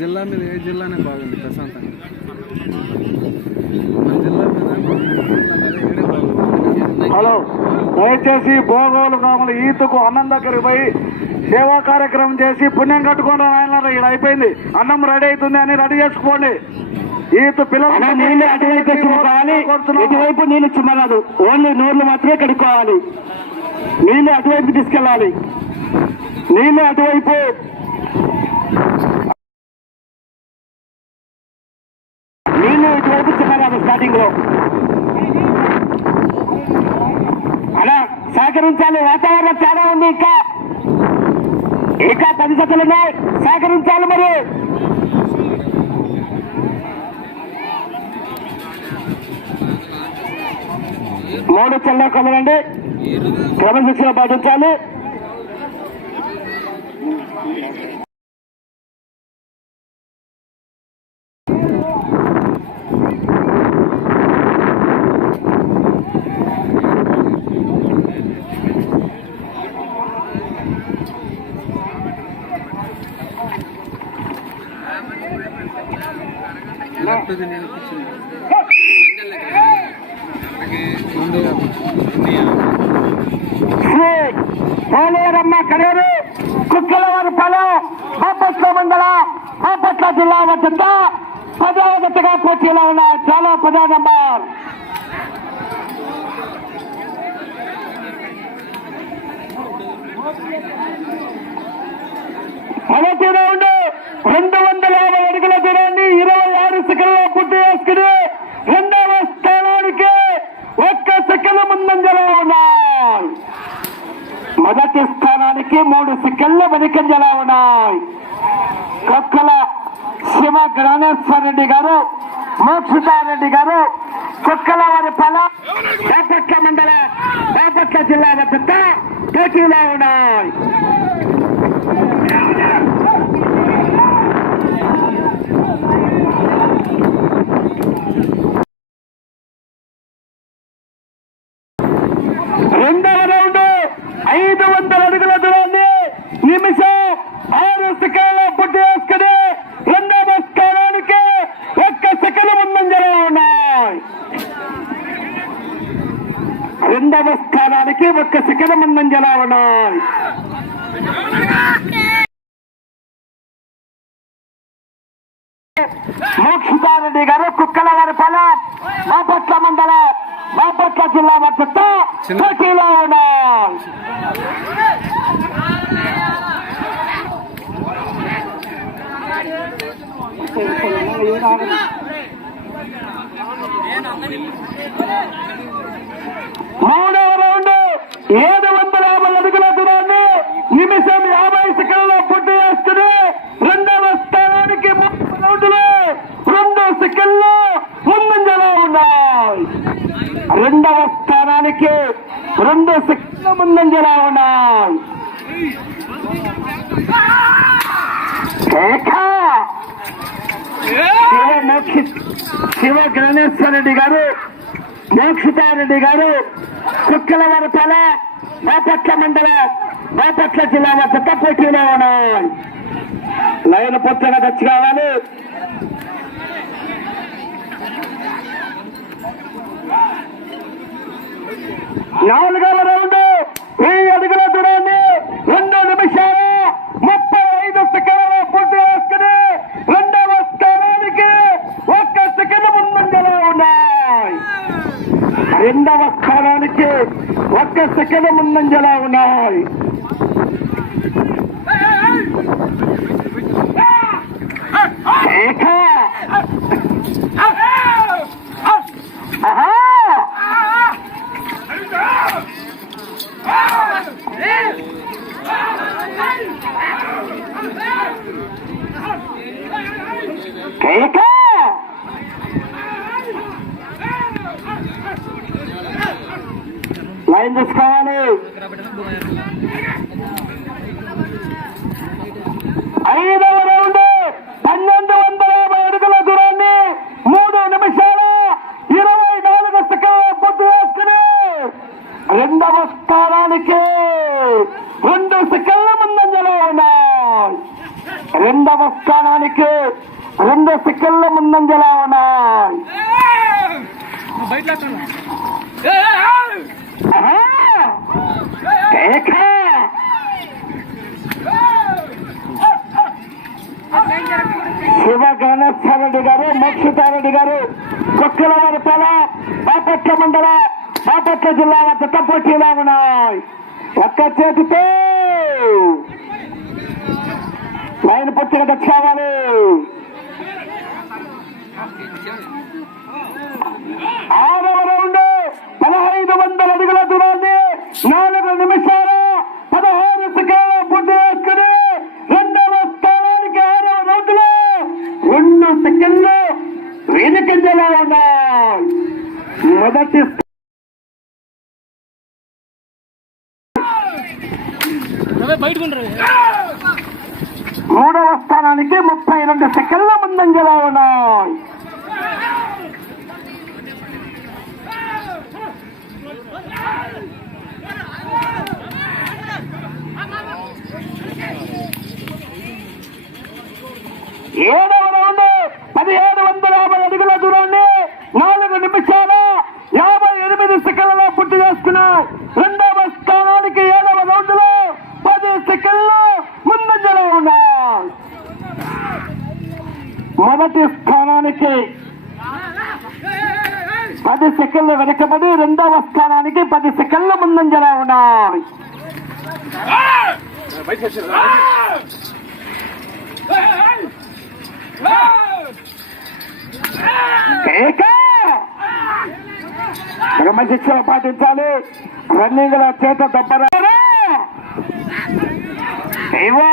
జిల్లా మీద ఏ జిల్లానే బాగుంది ప్రశాంతంగా. మన జిల్లా మీద హలో దయచేసి భోగోలు కాములు ఈతుకు అన్నం దగ్గరికి పోయి సేవా కార్యక్రమం చేసి పుణ్యం కట్టుకుని ఆయన ఇక్కడ అయిపోయింది. అన్నం రెడీ అవుతుంది అని రెడీ చేసుకోండి. ఈత పిల్లలు నీళ్ళు అటువైపు చిమ్మకావాలి ఇటువైపు నీళ్ళు చిమ్మరాదు. ఓన్లీ నోర్లు మాత్రమే కడుక్కోవాలి. నీళ్ళు అటువైపు తీసుకెళ్ళాలి. నీళ్ళు అటువైపు స్టార్టింగ్లో అలా సహకరించాలి. వాతావరణం చాలా ఉంది ఇంకా. ఇంకా పది జతలు ఉన్నాయి. సహకరించాలి మరి. మూడు చెల్ల కొలవండి. క్రమశిక్షణ పాటించాలి. పోలేరమ్మ కడేరు కుక్కలవారి పొలం బాపట్ల మండల బాపట్ల జిల్లా వద్ద పదవ జతగా పోటీలో ఉన్న చాలా పదో నంబర్ మొదటి రెండు వందల యాభై అడుగుల దూరాన్ని ఇరవై సెకండ్లో పూర్తి చేసుకుని రెండవ స్థానానికి ఒక్క సెకండ్ ముందంజలో ఉన్నాయి. మొదటి స్థానానికి మూడు సెకండ్ల వెనుకంజలా ఉన్నాయి. కొక్కల శివ గణేశ్వర రెడ్డి గారు మోక్షితారెడ్డి గారు కుక్కల వారి పొల బాపట్ల మండల బాపట్ల జిల్లా వద్ద పోటీలో ఉన్నాయి. రెండవ రౌండ్ ఐదు వందల అడుగుల దూరాన్ని నిమిషం ఆరు సెకండ్ల పూర్తి చేసుకుని రెండవ స్థానానికి ఒక్క సెకండ్ ముందంజలో ఉన్నాయి. రెండవ స్థానానికి ఒక్క సెకండ్ ముందంజలో ఉన్నాయి మోక్షితారెడ్డి గారు కుక్కల వారి పొలం బాపట్ల మండల బాపట్ల జిల్లా వద్ద పోటీలో ఉన్నాయి మూడవ రౌండ్ ఏడు వందల యాభై అడుగుల దూరాన్ని నిమిషం యాభై సెకండ్ల పూర్తి చేసుకుని రెండవ స్థానానికి మూడు రౌండ్లు రెండు సెకండ్లు ముందంజలో ఉన్నాయి రెండవ స్థానానికి రెండు సెకండ్ల ముందంజలా ఉన్నాయి. శివ మోక్షిత్ శివ గణేశ్వర రెడ్డి గారు మోక్షితారెడ్డి గారు కుక్కల వరపల బాపట్ల మండల బాపట్ల జిల్లా వద్ద ఉన్నాయి. లైన్ పొత్తగా తెచ్చి కావాలి నాలుగవ రౌండ్. ఈ అడుగుల దూరాన్ని రెండు నిమిషాలు. ముప్పై ఐదు సెకండ్ల పూర్తి చేసుకుని రెండవ స్థానానికి ఒక్క సెకండ్ ముందంజలో ఉన్నాయి. రెండవ స్థానానికి ఒక్క సెకండ్ ముందంజలో ఉన్నాయి. ఆహా! కేక! లైన్ తీసుకోవాలి ఐదవ రౌండ్ పన్నెండు వందల యాభై అడుగుల దూరాన్ని మూడు నిమిషాల ఇరవై నాలుగు సెకండ్ల పూర్తి చేసుకుని రెండవ స్థానానికి రెండు సెకండ్ల ముందంజలో ఉన్నాయి రెండవ స్థానానికి రెండు సెకండ్ల ముందంజలో ఉన్నాయి బయట శివ గణేశ్వరరెడ్డి గారు మక్షితారెడ్డి గారు కొక్కల వరపాల బాపట్ల మండల బాపట్ల జిల్లా జత పోటీలో ఉన్నాయి. ఒక్క చేతితో లైన్ పుస్తక దక్షావాలి ఆరవ రౌండ్ పదహైదు వందల అడుగుల దూరాన్ని నాలుగు నిమిషాలు పదహారు సెకండ్ల పూర్తి చేసుకుని రెండవ స్థానానికి ఆరవ రౌండ్ రెండు సెకండ్లు వెనుకంజలో ఉన్నాయి. మొదటి బయటకు ఉండరు మూడవ స్థానానికి ముప్పై రెండు సెకండ్ల ముందంజలో ఉన్నాయి. ఏడవ రౌండ్ పదిహేడు వందల యాభై అడుగుల దూరాన్ని నాలుగు నిమిషాల యాభై ఎనిమిది సెకండ్లలో పూర్తి చేస్తున్నాయి రెండవ స్థానానికి ఏడవ రౌండ్లో పది సెకండ్లు ముందంజలో ఉన్నాయి మొదటి స్థానానికి పది సెకండ్లు వెనకబడి రెండవ స్థానానికి పది సెకండ్లు ముందంజలో ఉన్నాయి కేక క్రమశిక్షణ పాటించాలి రన్నింగ్లో చేత దెబ్బరా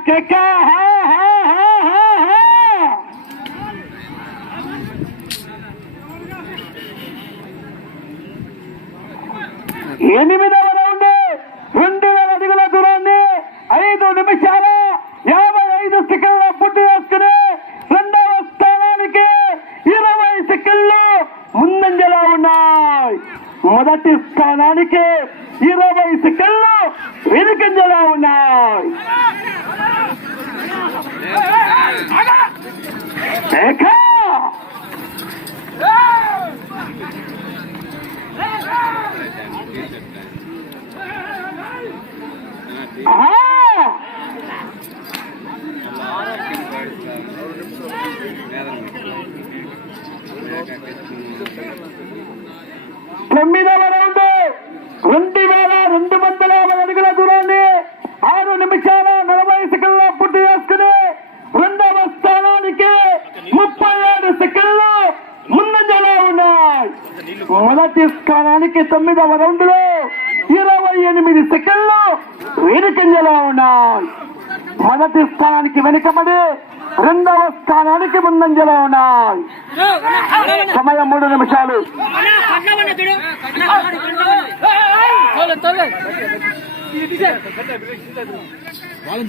కేక! ఎనిమిదవ రౌండ్ రెండు వేల అడుగుల దూరాన్ని ఐదు నిమిషాల యాభై ఐదు సెకండ్ల పూర్తి చేసుకుని రెండవ స్థానానికి ఇరవై సెకండ్లు ముందంజలో ఉన్నాయి. మొదటి స్థానానికి ఇరవై సెకండ్లు వెనుకంజలో ఉన్నాయి. ఏక! తొమ్మిది మొదటి స్థానానికి తొమ్మిదవ రౌండ్లో ఇరవై ఎనిమిది సెకండ్లు వెనుకంజలో ఉన్నాయి. మొదటి స్థానానికి వెనుకబడి రెండవ స్థానానికి ముందంజలో ఉన్నాయి. సమయం మూడు నిమిషాలు.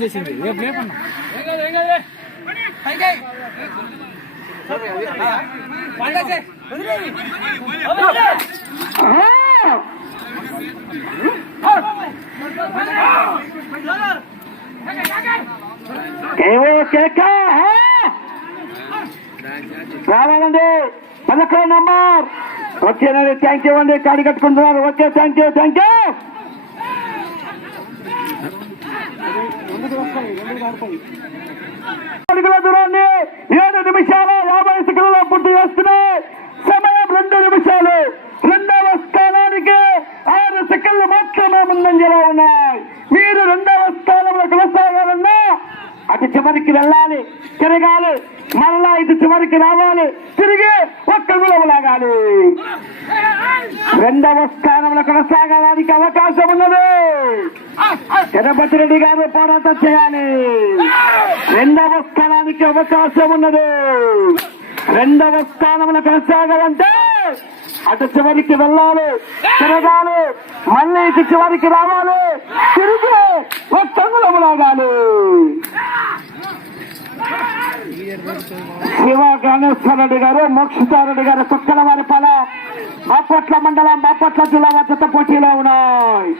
చేసింది. రావాలండి పదకొండు నంబర్ వచ్చేనండి థ్యాంక్ యూ అండి కాడి కట్టుకుంటున్నారు okay thank you thank you అడుగుల దూరాన్ని ఏడు నిమిషాల యాభై సెకండ్ల పూర్తి చేస్తున్నాయి సమయం రెండు నిమిషాలు రెండవ స్థానానికి ఆరు సెకండ్లు మాత్రమే ముందంజలో ఉన్నాయి చివరికి వెళ్ళాలి తిరగాలి మళ్ళా ఇది చివరికి రావాలి తిరిగి ఒక్క విలువలాగాలి రెండవ స్థానంలో కొనసాగడానికి అవకాశం ఉన్నది. తిరుపతి రెడ్డి గారు పోరాటం చేయాలి. రెండవ స్థానానికి అవకాశం ఉన్నది. రెండవ స్థానంలో కొనసాగాలంటే అటు చివరికి వెళ్ళాలి తిరగాలి మళ్ళీ ఇటు చివరికి రావాలి తిరిగి ఒక్క గులవు లాగాలి శివ గణేశ్వరరెడ్డి గారు మోక్షితారెడ్డి గారు కుక్కల వారి పాల బాపట్ల మండలం బాపట్ల జిల్లా జత పోటీలో ఉన్నాయి.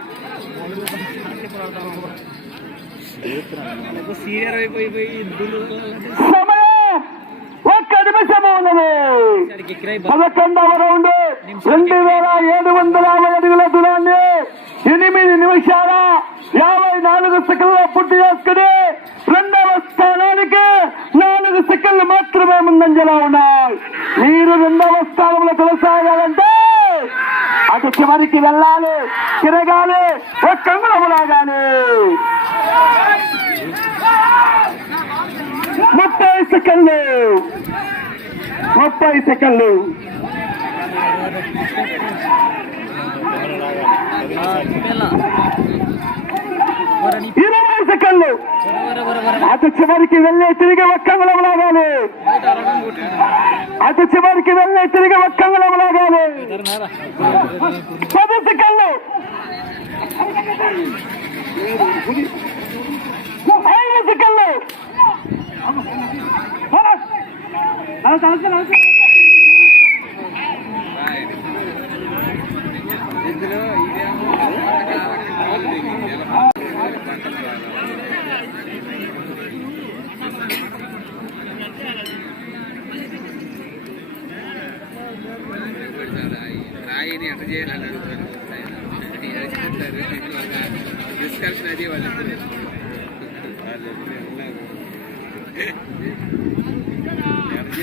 సీనియర్ అయిపోయి పోయి ఇద్దరు సమయం ఒక్క నిమిషము ఉన్నది ఎక్కిరాయి పదకొండవ రౌండ్ రెండు వేల ఏడు వందల యాభై అడుగుల దూరాన్ని ఎనిమిది నిమిషాల యాభై నాలుగు సెకండ్ల పూర్తి చేసుకుని రెండవ స్థానానికి నాలుగు సెకండ్లు మాత్రమే ముందంజలో ఉన్నాయి. మీరు రెండవ స్థానంలో కొనసాగాలంటే అటు చివరికి వెళ్ళాలి తిరగాలి ఒక్క లాగాలి ముప్పై సెకండ్లు. ముప్పై సెకండ్లు. ఇరవై సెకండ్లు. అటు చివరికి వెళ్ళే తిరిగి ఒక్కంగుళం లాగాలి. అటు చివరికి వెళ్ళే తిరిగి ఒక్కంగుళం లాగాలి. పది సెకండ్లు. ఐదు సెకండ్లు. రాయిని ఎంత చేయాలని అడుగుతారు డిస్కషన్ అది వాళ్ళు ఎట్ట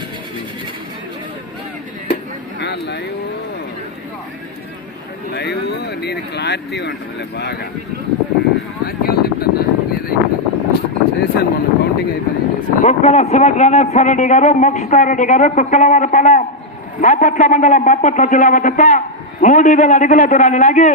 లైవ్ క్లారిటీ ఉంటుందిలే బాగా. చేశాను మొన్న కౌంటింగ్ అయిపోయింది కుక్కల శివ జ్ఞానేశ్వర రెడ్డి గారు మోక్షితారెడ్డి గారు కుక్కలవారిపాలెం బాపట్ల మండలం బాపట్ల జిల్లా వద్ద మూడు వేల అడుగుల దూరాన్ని లాగి